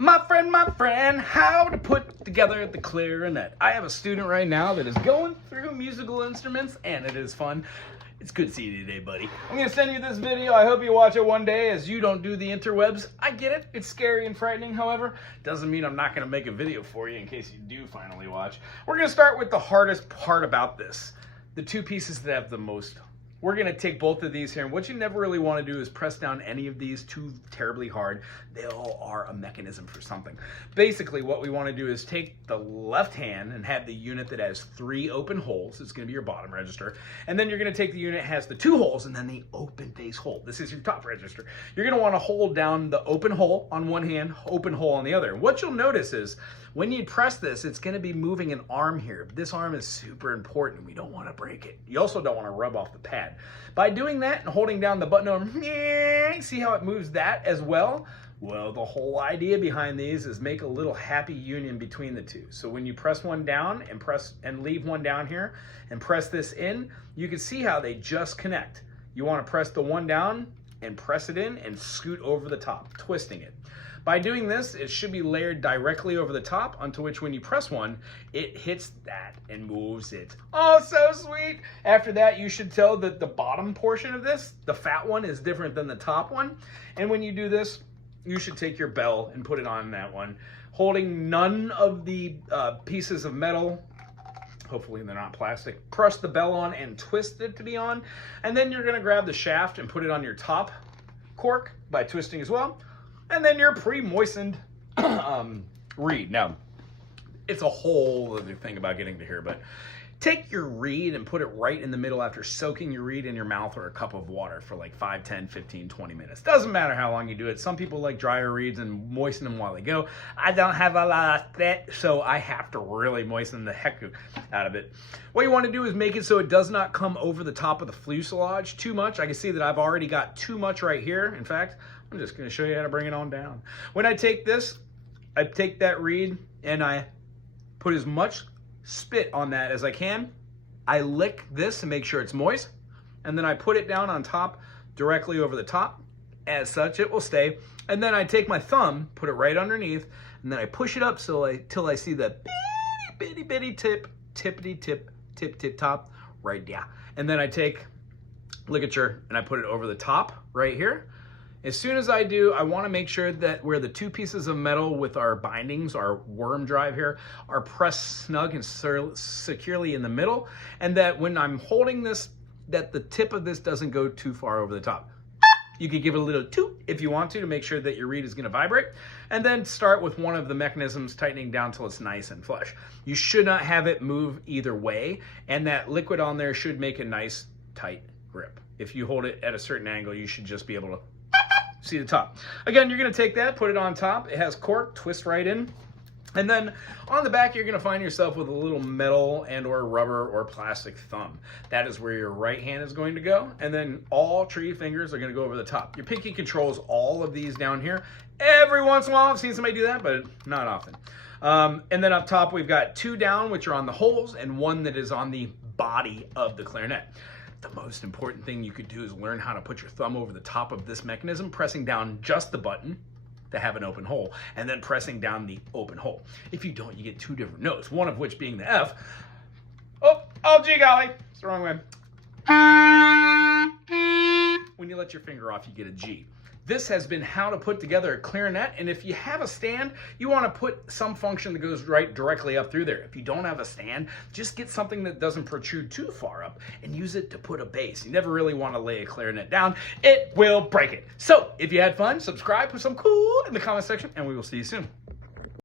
My friend, how to put together the clarinet. I have a student right now that is going through musical instruments, and it is fun. It's good to see you today, buddy. I'm going to send you this video. I hope you watch it one day as you don't do the interwebs. I get it. It's scary and frightening, however. Doesn't mean I'm not going to make a video for you in case you do finally watch. We're going to start with the hardest part about this. The two pieces that have the most. We're going to take both of these here, and what you never really want to do is press down any of these too terribly hard. They all are a mechanism for something. Basically, what we want to do is take the left hand and have the unit that has 3 open holes. It's going to be your bottom register. And then you're going to take the unit that has the 2 holes and then the open bass hole. This is your top register. You're going to want to hold down the open hole on one hand, open hole on the other. And what you'll notice is when you press this, it's going to be moving an arm here. This arm is super important. We don't want to break it. You also don't want to rub off the pad. By doing that and holding down the button arm, see how it moves that as well? Well, the whole idea behind these is make a little happy union between the two. So when you press one down and leave one down here and press this in, you can see how they just connect. You want to press the one down and press it in and scoot over the top, twisting it. By doing this, it should be layered directly over the top, onto which when you press one, it hits that and moves it. Oh, so sweet. After that, you should tell that the bottom portion of this, the fat one, is different than the top one. And when you do this, you should take your bell and put it on that one, holding none of the pieces of metal. Hopefully they're not plastic. Press the bell on and twist it to be on. And then you're gonna grab the shaft and put it on your top cork by twisting as well. And then your pre-moistened reed. Now, it's a whole other thing about getting to here, but take your reed and put it right in the middle after soaking your reed in your mouth or a cup of water for like 5, 10, 15, 20 minutes. Doesn't matter how long you do it. Some people like drier reeds and moisten them while they go. I don't have a lot of that, so I have to really moisten the heck out of it. What you want to do is make it so it does not come over the top of the fuselage too much. I can see that I've already got too much right here. In fact, I'm just going to show you how to bring it on down. When I take this, I take that reed and I put as much spit on that as I can. I lick this to make sure it's moist, and then I put it down on top directly over the top. As such, it will stay. And then I take my thumb, put it right underneath, and then I push it up till I see the bitty tip top right there. And then I take ligature and I put it over the top right here. As soon as I do, I want to make sure that where the 2 pieces of metal with our bindings, our worm drive here, are pressed snug and securely in the middle, and that when I'm holding this, that the tip of this doesn't go too far over the top. You could give it a little toot if you want to make sure that your reed is going to vibrate, and then start with one of the mechanisms tightening down till it's nice and flush. You should not have it move either way, and that liquid on there should make a nice tight grip. If you hold it at a certain angle, you should just be able to see the top. Again, you're going to take that, put it on top. It has cork, twist right in. And then on the back, you're going to find yourself with a little metal and or rubber or plastic thumb. That is where your right hand is going to go. And then all 3 fingers are going to go over the top. Your pinky controls all of these down here. Every once in a while, I've seen somebody do that, but not often. And then up top, we've got 2 down, which are on the holes, and 1 that is on the body of the clarinet. The most important thing you could do is learn how to put your thumb over the top of this mechanism, pressing down just the button to have an open hole, and then pressing down the open hole. If you don't, you get 2 different notes, one of which being the F. Oh, gee golly, it's the wrong way. When you let your finger off, you get a G. This has been how to put together a clarinet, and if you have a stand, you want to put some function that goes right directly up through there. If you don't have a stand, just get something that doesn't protrude too far up and use it to put a bass. You never really want to lay a clarinet down. It will break it. So if you had fun, subscribe, put some cool in the comment section, and we will see you soon.